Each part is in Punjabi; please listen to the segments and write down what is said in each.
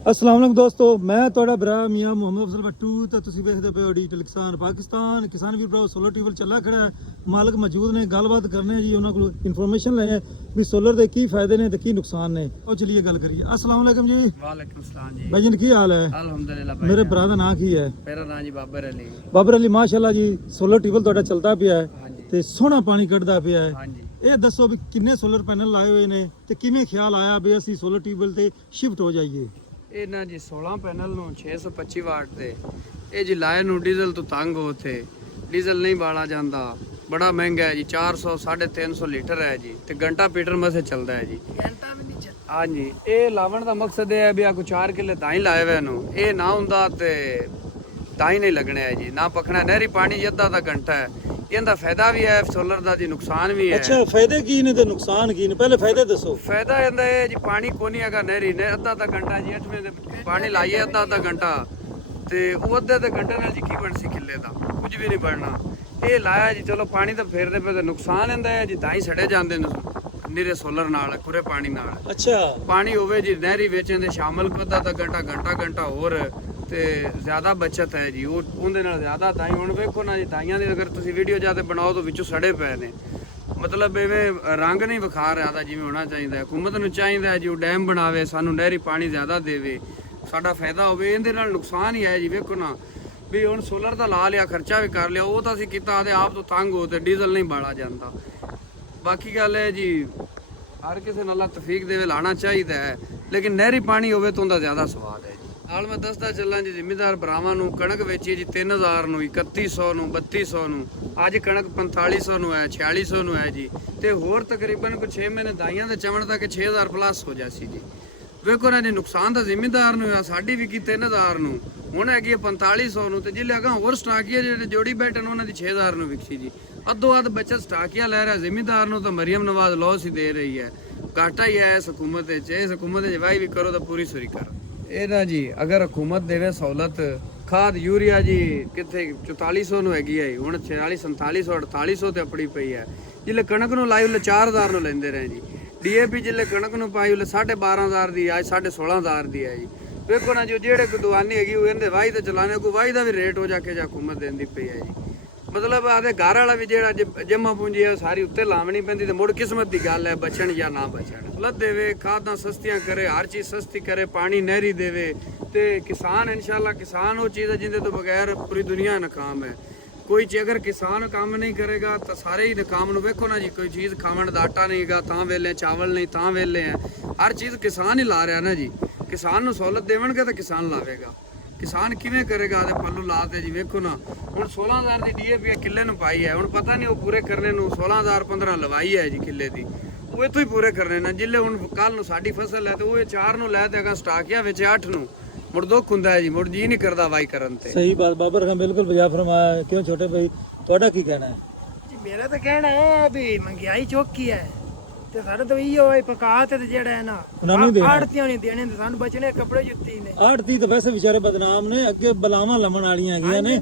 अस्सलाम वालेकुम दोस्तों, मैं ਤੁਹਾਡਾ ਭਰਾ ਮੀਆਂ ਮੁਹੰਮਦ ਅਫਜ਼ਲ ਬੱਟੂ ਤੇ ਤੁਸੀਂ ਵੇਖਦੇ ਪਏ ਹੋ ਡਿਜੀਟਲ ਕਿਸਾਨ ਪਾਕਿਸਤਾਨ। ਕਿਸਾਨ ਵੀਰ ਭਰਾ ਸੋਲਰ ਟਿਊਬਲ ਚੱਲਾ ਖੜਾ ਹੈ, ਮਾਲਕ ਮੌਜੂਦ ਨੇ, ਗੱਲਬਾਤ ਕਰਨੇ ਆ ਜੀ ਉਹਨਾਂ ਕੋਲ, ਇਨਫੋਰਮੇਸ਼ਨ ਲੈਣੇ ਆ ਵੀ ਸੋਲਰ ਦੇ ਕੀ ਫਾਇਦੇ ਨੇ ਤੇ ਕੀ ਨੁਕਸਾਨ ਨੇ। ਉਹ ਚਲਿਏ ਗੱਲ ਕਰੀਏ। अस्सलाम वालेकुम जी। वालेकुम सलाम जी। भाई जी की हाल है? अल्हम्दुलिल्लाह भाई। मेरे भरा ਦਾ ਨਾਂ ਕੀ ਹੈ? मेरा नाम जी बाबर अली। ਬਾਬਰ ਅਲੀ ਮਾਸ਼ਾਅੱਲਾ ਜੀ। ਸੋਲਰ ਟਿਊਬਲ ਤੁਹਾਡਾ ਚੱਲਦਾ ਪਿਆ ਹੈ हाँ जी ਤੇ ਸੋਹਣਾ ਪਾਣੀ ਕੱਢਦਾ ਪਿਆ ਹੈ। हाँ जी। ਇਹ ਦੱਸੋ ਵੀ ਕਿੰਨੇ ਸੋਲਰ ਪੈਨਲ ਲਾਏ ਹੋਏ ਨੇ ਤੇ ਕਿਵੇਂ ਖਿਆਲ ਆਇਆ ਵੀ ਅਸੀਂ ਸੋਲਰ ਟਿਊਬਲ ਤੇ ਸ਼ਿਫਟ ਹੋ ਜਾਈਏ? ਇਹ ਨਾ ਜੀ 16 ਪੈਨਲ ਨੂੰ 625 ਵਾਟ ਦੇ ਇਹ ਜੀ ਲਾਏ ਨੂੰ ਡੀਜ਼ਲ ਤੋਂ ਤੰਗ ਹੋ ਥੇ, ਡੀਜ਼ਲ ਨਹੀਂ ਬਾਲਾ ਜਾਂਦਾ, ਬੜਾ ਮਹਿੰਗਾ ਹੈ ਜੀ, 400 350 ਲੀਟਰ ਹੈ ਜੀ ਤੇ ਘੰਟਾ ਪੀਟਰ ਮਸੇ ਚੱਲਦਾ ਹੈ ਜੀ। ਘੰਟਾ ਵੀ ਨਹੀਂ ਚੱਲਦਾ। ਹਾਂ ਜੀ, ਇਹ ਲਾਵਣ ਦਾ ਮਕਸਦ ਇਹ ਹੈ ਵੀ ਆ ਕੋ 4 ਕਿੱਲੇ ਤਾਂ ਹੀ ਲਾਏ ਹੋਏ ਨੂੰ, ਇਹ ਨਾ ਹੁੰਦਾ ਤੇ ਤਾਂ ਹੀ ਨਹੀਂ ਲੱਗਣਾ ਹੈ ਜੀ, ਨਾ ਪਖਣਾ ਨਹਿਰੀ ਪਾਣੀ ਅੱਧਾ ਦਾ ਘੰਟਾ ਹੈ। ਇਹਦਾ ਫਾਇਦਾ ਵੀ ਹੈ ਸੋਲਰ ਦਾ ਜੀ, ਨੁਕਸਾਨ ਵੀ ਹੈ। ਅੱਛਾ, ਫਾਇਦੇ ਕੀ ਨੇ ਤੇ ਨੁਕਸਾਨ ਕੀ ਨੇ? ਪਹਿਲੇ ਫਾਇਦੇ ਦੱਸੋ। ਫਾਇਦਾ ਇਹਦਾ ਇਹ ਜੀ ਪਾਣੀ ਕੋਨੀ ਹੈਗਾ ਨਹਿਰੀ ਨੇ, ਅੱਧਾ ਘੰਟਾ ਜੀ 8ਵੇਂ ਦੇ ਪਾਣੀ ਲਾਈਏ ਅੱਧਾ ਘੰਟਾ ਤੇ ਉਹ ਅੱਧੇ ਘੰਟੇ ਨਾਲ ਜੀ ਕੀ ਬਣ ਸੀ ਕਿੱਲੇ ਦਾ, ਕੁਝ ਵੀ ਨਹੀਂ ਬਣਨਾ। ਇਹ ਲਾਇਆ ਜੀ ਚਲੋ ਪਾਣੀ ਤਾਂ ਫੇਰਦੇ ਪਏ, ਨੁਕਸਾਨ ਇਹਦਾ ਹੈ ਜੀ ਦਾਈ ਸੜੇ ਜਾਂਦੇ ਨੇ ਨਿਰੇ ਸੋਲਰ ਨਾਲ, ਕੁਰੇ ਪਾਣੀ ਨਾਲ। ਅੱਛਾ, ਪਾਣੀ ਹੋਵੇ ਜੀ ਨਹਿਰੀ ਵਿੱਚ ਇਹਦੇ ਸ਼ਾਮਲ ਅੱਧਾ ਘੰਟਾ ਹੋਰ ਤੇ ਜ਼ਿਆਦਾ ਬਚਤ ਹੈ ਜੀ, ਉਹ ਉਹਦੇ ਨਾਲ ਜ਼ਿਆਦਾ ਦਾਈ। ਹੁਣ ਵੇਖੋ ਨਾ ਜੀ ਦਾਈਆਂ ਦੇ ਅਗਰ ਤੁਸੀਂ ਵੀਡੀਓ ਜਿਆਦਾ ਬਣਾਓ ਤਾਂ ਵਿੱਚੋਂ ਸੜੇ ਪਏ ਨੇ, ਮਤਲਬ ਐਵੇਂ ਰੰਗ ਨਹੀਂ ਵਿਖਾ ਰਿਹਾ ਦਾ ਜਿਵੇਂ ਹੋਣਾ ਚਾਹੀਦਾ। ਹਕੂਮਤ ਨੂੰ ਚਾਹੀਦਾ ਜੀ ਉਹ ਡੈਮ ਬਣਾਵੇ, ਸਾਨੂੰ ਨਹਿਰੀ ਪਾਣੀ ਜ਼ਿਆਦਾ ਦੇਵੇ, ਸਾਡਾ ਫਾਇਦਾ ਹੋਵੇ। ਇਹਦੇ ਨਾਲ ਨੁਕਸਾਨ ਹੀ ਹੈ ਜੀ। ਵੇਖੋ ਨਾ ਵੀ ਹੁਣ ਸੋਲਰ ਦਾ ਲਾ ਲਿਆ, ਖਰਚਾ ਵੀ ਕਰ ਲਿਆ, ਉਹ ਤਾਂ ਅਸੀਂ ਕੀਤਾ ਆਦੇ ਆਪ ਤੋਂ ਤੰਗ ਹੋ ਤੇ ਡੀਜ਼ਲ ਨਹੀਂ ਬਾਲਾ ਜਾਂਦਾ। ਬਾਕੀ ਗੱਲ ਹੈ ਜੀ ਹਰ ਕਿਸੇ ਨੂੰ ਅੱਲਾ ਤੌਫੀਕ ਦੇਵੇ, ਲਾਣਾ ਚਾਹੀਦਾ ਹੈ, ਲੇਕਿਨ ਨਹਿਰੀ ਪਾਣੀ ਹੋਵੇ ਤਾਂ ਉਹਦਾ ਜ਼ਿਆਦਾ ਸਵਾਦ ਹੈ ਜੀ। ਨਾਲ ਮੈਂ ਦੱਸਦਾ ਚੱਲਾਂ ਜੀ ਜ਼ਿਮੀਦਾਰ ਭਰਾਵਾਂ ਨੂੰ, ਕਣਕ ਵੇਚੀ ਜੀ 3000 ਨੂੰ, 3100 ਨੂੰ, 3200 ਨੂੰ, ਅੱਜ ਕਣਕ 4500 ਨੂੰ ਹੈ, 4600 ਨੂੰ ਹੈ ਜੀ, ਤੇ ਹੋਰ ਤਕਰੀਬਨ ਕੋਈ 6 ਮਹੀਨੇ ਦਾਈਆਂ ਦੇ ਚਵਣ ਤੱਕ 6000 ਪਲੱਸ ਹੋ ਜਾਸੀ ਜੀ। ਵੇਖੋ ਨਾ ਜੀ ਨੁਕਸਾਨ ਤਾਂ ਜ਼ਿਮੀਦਾਰ ਨੂੰ ਆ, ਸਾਡੀ ਵੀ ਕੀ 3000 ਨੂੰ, ਹੁਣ ਹੈਗੀ 4500 ਨੂੰ, ਤੇ ਜਿੱਲੇ ਅਗਾਂ ਹੋਰ ਸਟਾਕੀਆ ਜਿਹੜੇ ਜੋੜੀ ਬੈਠਣ ਉਹਨਾਂ ਦੀ 6000 ਨੂੰ ਵਿਕਸੀ ਜੀ। ਅੱਧੋ ਅੱਧ ਬੱਚਤ ਸਟਾਕੀਆ ਲੈ ਰਿਹਾ ਜ਼ਿਮੀਦਾਰ ਨੂੰ, ਤਾਂ ਮਰੀਮ ਨਵਾਜ਼ ਲੋਸ ਹੀ ਦੇ ਰਹੀ ਹੈ। ਘਾਟਾ ਹੀ ਹੈ ਇਸ ਹਕੂਮਤ ਵਿੱਚ, ਇਸ ਹਕੂਮਤ ਵਿੱਚ ਵਾਈ ਵੀ ਕਰੋ ਤਾਂ ਪੂਰੀ ਸੁਰੀ ਕਰੋ। ਇਹ ਨਾ ਜੀ ਅਗਰ ਹਕੂਮਤ ਦੇਵੇ ਸਹੂਲਤ, ਖਾਦ ਯੂਰੀਆ ਜੀ ਕਿੱਥੇ 4400 ਨੂੰ ਹੈਗੀ ਹੈ, ਹੁਣ 46 4700 4800 ਤੇ ਆਪਣੀ ਪਈ ਹੈ। ਜਿੱਲੇ ਕਣਕ ਨੂੰ ਲਾਈ ਉਹਲੇ 4000 ਨੂੰ ਲੈਂਦੇ ਰਹੇ ਜੀ। ਡੀਏਪੀ ਜਿੱਲੇ ਕਣਕ ਨੂੰ ਪਾਈ ਉਹਲੇ 12500 ਦੀ, ਅੱਜ 16500 ਦੀ ਹੈ ਜੀ। ਵੇਖੋ ਨਾ ਜੀ ਜਿਹੜੇ ਕੋ ਦੁਆਨੀ ਹੈਗੀ ਉਹ ਇਹਦੇ ਵਾਹੀ ਤੇ ਚਲਾਣੇ, ਕੋਈ ਵਾਹੀ ਦਾ ਵੀ ਰੇਟ ਹੋ ਜਾ ਕੇ ਜਾਂ ਹਕੂਮਤ ਦੇਂਦੀ ਪਈ ਹੈ ਜੀ। ਮਤਲਬ ਆਦੇ ਘਰ ਵਾਲਾ ਵੀ ਜਿਹੜਾ ਜਮਾ ਪੂੰਜੀ ਹੈ ਸਾਰੀ ਉੱਤੇ ਲਾਵਣੀ ਪੈਂਦੀ, ਤੇ ਮੁੜ ਕਿਸਮਤ ਦੀ ਗੱਲ ਹੈ ਬਚਣ ਜਾਂ ਨਾ ਬਚਣ। ਲੱਦ ਦੇਵੇ, ਖਾਦਾਂ ਸਸਤੀਆਂ ਕਰੇ, ਹਰ ਚੀਜ਼ ਸਸਤੀ ਕਰੇ, ਪਾਣੀ ਨਹਿਰੀ ਦੇਵੇ, ਤੇ ਕਿਸਾਨ ਇਨਸ਼ਾਅੱਲਾ ਕਿਸਾਨ ਉਹ ਚੀਜ਼ ਹੈ ਜਿੰਦੇ ਤੋਂ ਬਗੈਰ ਪੂਰੀ ਦੁਨੀਆ ਨਾਕਾਮ ਹੈ। ਕੋਈ ਅਗਰ ਕਿਸਾਨ ਕੰਮ ਨਹੀਂ ਕਰੇਗਾ ਤਾਂ ਸਾਰੇ ਹੀ ਨਾਕਾਮ ਨੂੰ। ਵੇਖੋ ਨਾ ਜੀ ਕੋਈ ਚੀਜ਼ ਖਾਵਣ ਦਾ ਆਟਾ ਨਹੀਂ ਹੈਗਾ ਤਾਂ ਵੇਲੇ, ਚਾਵਲ ਨਹੀਂ ਤਾਂ ਵੇਲੇ ਹੈ, ਹਰ ਚੀਜ਼ ਕਿਸਾਨ ਹੀ ਲਾ ਰਿਹਾ ਨਾ ਜੀ। ਕਿਸਾਨ ਨੂੰ ਸਹੂਲਤ ਦੇਵਣਗੇ ਤਾਂ ਕਿਸਾਨ ਲਾਵੇਗਾ, ਕਿਸਾਨ ਕਿਵੇਂ ਕਰੇਗਾ ਆਦੇ ਪੱਲੂ ਲਾ ਦੇ ਜੀ। ਵੇਖੋ ਨਾ ਹੁਣ 16000 ਦੀ ਡੀਏਪੀ ਕਿੱਲੇ ਨੂੰ ਪਾਈ ਹੈ, ਹੁਣ ਪਤਾ ਨਹੀਂ ਉਹ ਪੂਰੇ ਕਰਨੇ ਨੂੰ 16000 15 ਲਵਾਈ ਹੈ ਜੀ ਕਿੱਲੇ ਦੀ, ਉਹ ਇਥੋਂ ਹੀ ਪੂਰੇ ਕਰਨੇ ਨਾ। ਜਿੱਲੇ ਹੁਣ ਕੱਲ ਨੂੰ ਸਾਡੀ ਫਸਲ ਹੈ ਤੇ ਉਹ 4 ਨੂੰ ਲੈ ਦੇਗਾ ਸਟਾਕਿਆ ਵਿੱਚ 8 ਨੂੰ, ਮੁੜ ਦੁੱਖ ਹੁੰਦਾ ਹੈ ਜੀ, ਮੁੜ ਜੀ ਨਹੀਂ ਕਰਦਾ ਵਾਈ ਕਰਨ ਤੇ। ਸਹੀ ਬਾਤ ਬਾਬਰ ਖਾਨ ਬਿਲਕੁਲ ਵਜਾ ਫਰਮਾਇਆ। ਕਿਉਂ ਛੋਟੇ ਭਾਈ, ਤੁਹਾਡਾ ਕੀ ਕਹਿਣਾ ਹੈ? ਜੀ ਮੇਰਾ ਤਾਂ ਕਹਿਣਾ ਹੈ ਵੀ ਮਹਿੰਗਾਈ ਚੌਕੀ ਹੈ ਤੇ ਸਾਡੇ ਤੋਂ ਇਹੋ ਹੈ ਪਕਾ ਤੇ ਜਿਹੜਾ ਹੈ ਨਾ ਆੜਤੀਆਂ ਨਹੀਂ ਦੇਣੇ ਤੇ ਸਾਨੂੰ ਬਚਣੇ ਕੱਪੜੇ ਜੁੱਤੀ ਨੇ। ਆੜਤੀ ਤਾਂ ਵੈਸੇ ਵਿਚਾਰੇ ਬਦਨਾਮ ਨੇ, ਅੱਗੇ ਬਲਾਵਾਂ ਲੰਮਣ ਵਾਲੀਆਂ ਹੈਗੀਆਂ ਨੇ।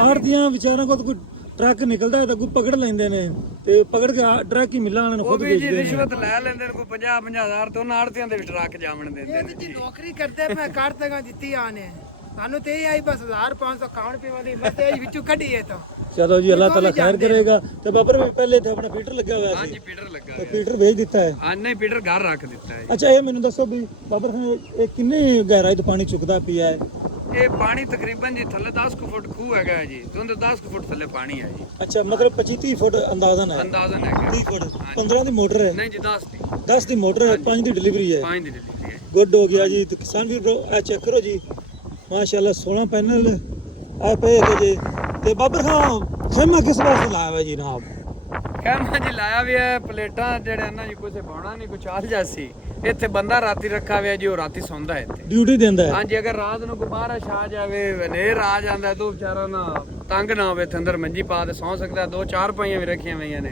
ਆੜਤੀਆਂ ਵਿਚਾਰਾਂ ਕੋਲ ਕੋਈ ਟਰੱਕ ਨਿਕਲਦਾ ਤਾਂ ਕੋਈ ਪਕੜ ਲੈਂਦੇ ਨੇ ਤੇ ਪਕੜ ਕੇ ਟਰੱਕ ਹੀ ਮਿਲਾਂ ਵਾਲਿਆਂ ਨੂੰ ਖੁਦ ਵੇਚਦੇ ਨੇ। ਰਿਸ਼ਵਤ ਲੈ ਲੈਂਦੇ ਨੇ ਕੋਈ 50-50000 ਤੋਂ, ਆੜਤੀਆਂ ਦੇ ਵੀ ਟਰੱਕ ਜਾਵਣ ਦਿੰਦੇ ਨੇ ਜੀ। ਨੌਕਰੀ ਕਰਦੇ ਮੈਂ ਕਰ ਤੱਕਾਂ ਦਿੱਤੀ ਆਨੇ ਸਾਨੂੰ ਤੇ ਇਹ ਆਈ ਬਸ 1500 ਖਾਣ ਪੀਣ ਦੀ ਮਤੇ ਵਿੱਚੋਂ ਕੱਢੀਏ ਤਾਂ ਚਲੋ ਜੀ, ਅੱਲਾਹ ਤਾਲਾ ਖੈਰ ਕਰੇਗਾ। ਤੇ ਬਾਬਰ ਵੀ ਪਹਿਲੇ ਇੱਥੇ ਆਪਣਾ ਫੀਟਰ ਲੱਗਿਆ ਹੋਇਆ ਸੀ। ਹਾਂਜੀ ਫੀਡਰ ਲੱਗਾ ਤੇ ਫੀਟਰ ਵੇਚ ਦਿੱਤਾ ਹੈ? ਹਾਂ ਨਹੀਂ ਫੀਡਰ ਘਰ ਰੱਖ ਦਿੱਤਾ ਹੈ। ਅੱਛਾ, ਇਹ ਮੈਨੂੰ ਦੱਸੋ ਵੀ ਬਾਬਰ ਖਾਨ ਇਹ ਕਿੰਨੀ ਗਹਿਰਾਈ ਤੋਂ ਪਾਣੀ ਚੁੱਕਦਾ ਪਿਆ ਹੈ? ਇਹ ਪਾਣੀ ਤਕਰੀਬਨ ਜੀ ਥੱਲੇ 10 ਫੁੱਟ ਖੂਹ ਹੈਗਾ ਹੈ ਜੀ, ਤੇ ਉਹਦੇ 10 ਫੁੱਟ ਥੱਲੇ ਪਾਣੀ ਹੈ ਜੀ। ਅੱਛਾ, ਮਤਲਬ 25-30 ਫੁੱਟ ਅੰਦਾਜ਼ਨ ਹੈ? ਅੰਦਾਜ਼ਨ ਹੈਗਾ 30 ਫੁੱਟ 15 ਦੀ ਮੋਟਰ ਹੈ? ਨਹੀਂ ਜੀ 10 ਦੀ। 10 ਦੀ ਮੋਟਰ ਹੈ, 5 ਦੀ ਡਿਲੀਵਰੀ ਹੈ। 5 ਦੀ ਡਿਲੀਵਰੀ ਹੈ। ਗੁੱਡ ਹੋ ਗਿਆ ਜੀ। ਤੇ ਕਿਸਾਨ ਵੀਰ ਇਹ ਚੈੱਕ ਕਰੋ ਜੀ, ਮਾਸ਼ਾਅੱਲਾ 16 ਪੈਨਲ ਆ ਪਏ ਹੈਗੇ ਜੀ। ਤੇ ਬਾਬਰ ਖਾਨ ਖੇਮਾ ਕਿਸ ਵਾਸਤੇ ਲਾਇਆ ਹੋਇਆ ਜੀ ਜਨਾਬ? ਕਹਿਣਾ ਜੀ ਲਾਇਆ ਵੀ ਹੈ ਪਲੇਟਾਂ ਜਿਹੜੇ ਨਾ ਜੀ, ਕੁਛ ਬਾਉਣਾ ਨਹੀਂ, ਕੁਛ ਚਾਲ ਜਾਸੀ। ਇੱਥੇ ਬੰਦਾ ਰਾਤੀ ਰੱਖਾ ਹੋਇਆ ਜੀ, ਉਹ ਰਾਤੀ ਸੌਂਦਾ ਹੈ ਇੱਥੇ, ਡਿਊਟੀ ਦਿੰਦਾ ਹੈ। ਹਾਂਜੀ ਅਗਰ ਰਾਤ ਨੂੰ ਕੋਈ ਬਾਰਿਸ਼ ਆ ਜਾਵੇ, ਹਨੇਰ ਆ ਜਾਂਦਾ ਤਾਂ ਵਿਚਾਰਾ ਨਾ ਤੰਗ ਨਾ ਹੋਵੇ, ਅੰਦਰ ਮੰਜੀ ਪਾ ਤੇ ਸੌਂ ਸਕਦਾ। 2-4 ਪਾਈਆਂ ਵੀ ਰੱਖੀਆਂ ਹੋਈਆਂ ਨੇ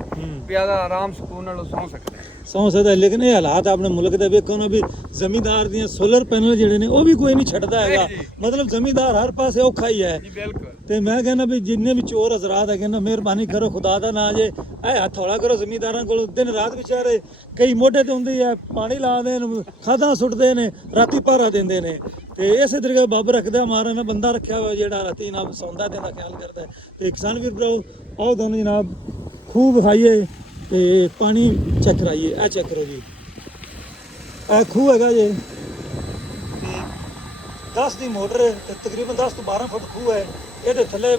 ਵੀ ਆਦਾ ਆਰਾਮ ਸਕੂਨ ਨਾਲ ਸੌਂ ਸਕਦਾ, ਸੌਂ ਸਕਦਾ। ਲੇਕਿਨ ਇਹ ਹਾਲਾਤ ਆਪਣੇ ਮੁਲਕ ਦੇ ਵੇਖੋ ਨਾ ਵੀ ਜ਼ਮੀਂਦਾਰ ਦੀਆਂ ਸੋਲਰ ਪੈਨਲ ਜਿਹੜੇ ਨੇ ਉਹ ਵੀ ਕੋਈ ਨਹੀਂ ਛੱਡਦਾ ਹੈਗਾ। ਮਤਲਬ ਜ਼ਮੀਂਦਾਰ ਹਰ ਪਾਸੇ ਔਖਾ ਹੀ ਹੈ। ਜੀ ਬਿਲਕੁਲ। ਤੇ ਮੈਂ ਕਹਿੰਦਾ ਵੀ ਜਿੰਨੇ ਵੀ ਚੋਰ ਹਜ਼ਰਾਤ ਹੈਗੇ ਨਾ ਮਿਹਰਬਾਨੀ ਕਰੋ ਖੁਦਾ ਦਾ ਨਾਂ ਜੇ ਇਹ ਹੱਥ ਹੌਲਾ ਕਰੋ ਜ਼ਮੀਂਦਾਰਾਂ ਕੋਲ ਦਿਨ ਰਾਤ ਵਿਚਾਰੇ ਕਈ ਮੋਢੇ ਤੇ ਹੁੰਦੀ ਹੈ ਪਾਣੀ ਲਾਉਂਦੇ ਨੇ ਖਾਦਾਂ ਸੁੱਟਦੇ ਨੇ ਰਾਤੀ ਪਾਰਾ ਦਿੰਦੇ ਨੇ ਤੇ ਇਸੇ ਤਰੀਕੇ ਬੱਬ ਰੱਖਦਾ ਮਾਰਾ ਨਾ ਬੰਦਾ ਰੱਖਿਆ ਹੋਇਆ ਜਿਹੜਾ ਰਾਤੀ ਨਾ ਸੌਂਦਾ ਤੇ ਨਾ ਖਿਆਲ ਕਰਦਾ ਤੇ ਕਿਸਾਨ ਵੀਰ ਭਰਾਓ ਆਓ ਤੁਹਾਨੂੰ ਜਨਾਬ ਖੂਹ ਵਿਖਾਈਏ ਤੇ ਪਾਣੀ ਚੈੱਕ ਕਰਾਈਏ ਇਹ ਚੈੱਕ ਕਰੋ ਜੀ ਇਹ ਖੂਹ ਹੈਗਾ ਜੀ 10 ਦੀ ਮੋਟਰ ਤੇ ਤਕਰੀਬਨ 10 ਤੋਂ 12 ਫੁੱਟ ਖੂਹ ਹੈ ਇਹਦੇ ਥੱਲੇ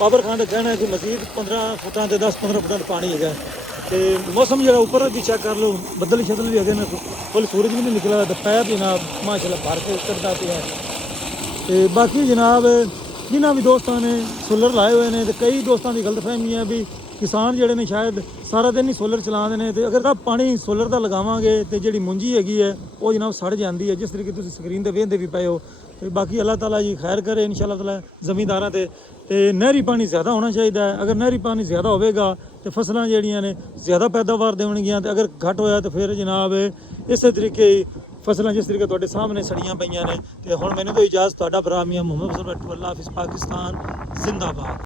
ਬਾਬਰ ਖਾਨ ਦਾ ਕਹਿਣਾ ਹੈ ਕਿ ਮਜ਼ੀਦ 15 ਫੁੱਟਾਂ ਤੇ 10-15 ਫੁੱਟਾਂ ਦਾ ਪਾਣੀ ਹੈਗਾ ਤੇ ਮੌਸਮ ਜਿਹੜਾ ਉੱਪਰ ਵੀ ਚੈੱਕ ਕਰ ਲਓ ਬੱਦਲ ਸ਼ਦਲ ਵੀ ਹੈਗੇ ਨੇ ਫੁੱਲ ਸੂਰਜ ਵੀ ਨਹੀਂ ਨਿਕਲਿਆ ਦੁਪਹਿਰ ਜਨਾਬ ਮਾਸ਼ਾਅੱਲਾ ਭਰ ਕੇ ਚੜ੍ਹਦਾ ਪਿਆ ਤੇ ਬਾਕੀ ਜਨਾਬ ਜਿਨ੍ਹਾਂ ਵੀ ਦੋਸਤਾਂ ਨੇ ਸੋਲਰ ਲਾਏ ਹੋਏ ਨੇ ਤੇ ਕਈ ਦੋਸਤਾਂ ਦੀ ਗਲਤਫਹਿਮੀ ਹੈ ਵੀ ਕਿਸਾਨ ਜਿਹੜੇ ਨੇ ਸ਼ਾਇਦ ਸਾਰਾ ਦਿਨ ਹੀ ਸੋਲਰ ਚਲਾਉਂਦੇ ਨੇ ਤੇ ਅਗਰ ਤਾਂ ਪਾਣੀ ਸੋਲਰ ਦਾ ਲਗਾਵਾਂਗੇ ਤੇ ਜਿਹੜੀ ਮੁੰਜੀ ਹੈਗੀ ਹੈ ਉਹ ਜਨਾਬ ਸੜ ਜਾਂਦੀ ਹੈ ਜਿਸ ਤਰੀਕੇ ਤੁਸੀਂ ਸਕਰੀਨ ਤੇ ਵੇਖਦੇ ਵੀ ਪਏ ਹੋ ਤੇ ਬਾਕੀ ਅੱਲਾਹ ਤਾਲਾ ਜੀ ਖੈਰ ਕਰੇ ਇਨਸ਼ਾਅੱਲਾ ਤਾਲਾ ਜ਼ਮੀਂਦਾਰਾਂ ਤੇ ਨਹਿਰੀ ਪਾਣੀ ਜ਼ਿਆਦਾ ਹੋਣਾ ਚਾਹੀਦਾ ਹੈ ਅਗਰ ਨਹਿਰੀ ਪਾਣੀ ਜ਼ਿਆਦਾ ਹੋਵੇਗਾ ਤੇ ਫਸਲਾਂ ਜਿਹੜੀਆਂ ਨੇ ਜ਼ਿਆਦਾ ਪੈਦਾਵਾਰ ਦੇਣਗੀਆਂ ਤੇ ਅਗਰ ਘੱਟ ਹੋਇਆ ਤਾਂ ਫਿਰ ਜਨਾਬ ਇਸੇ ਤਰੀਕੇ ਹੀ ਫਸਲਾਂ ਜਿਸ ਤਰੀਕੇ ਤੁਹਾਡੇ ਸਾਹਮਣੇ ਸੜੀਆਂ ਪਈਆਂ ਨੇ ਤੇ ਹੁਣ ਮੈਨੂੰ ਕੋਈ ਇਜਾਜ਼ਤ ਤੁਹਾਡਾ ਭਰਾ ਮੀਆਂ ਮੁਹੰਮਦ ਫਜ਼ਲ ਬੱਟੂ ਅੱਲਾਹ ਹਾਫਿਜ਼ ਪਾਕਿਸਤਾਨ ਜ਼ਿੰਦਾਬਾਦ।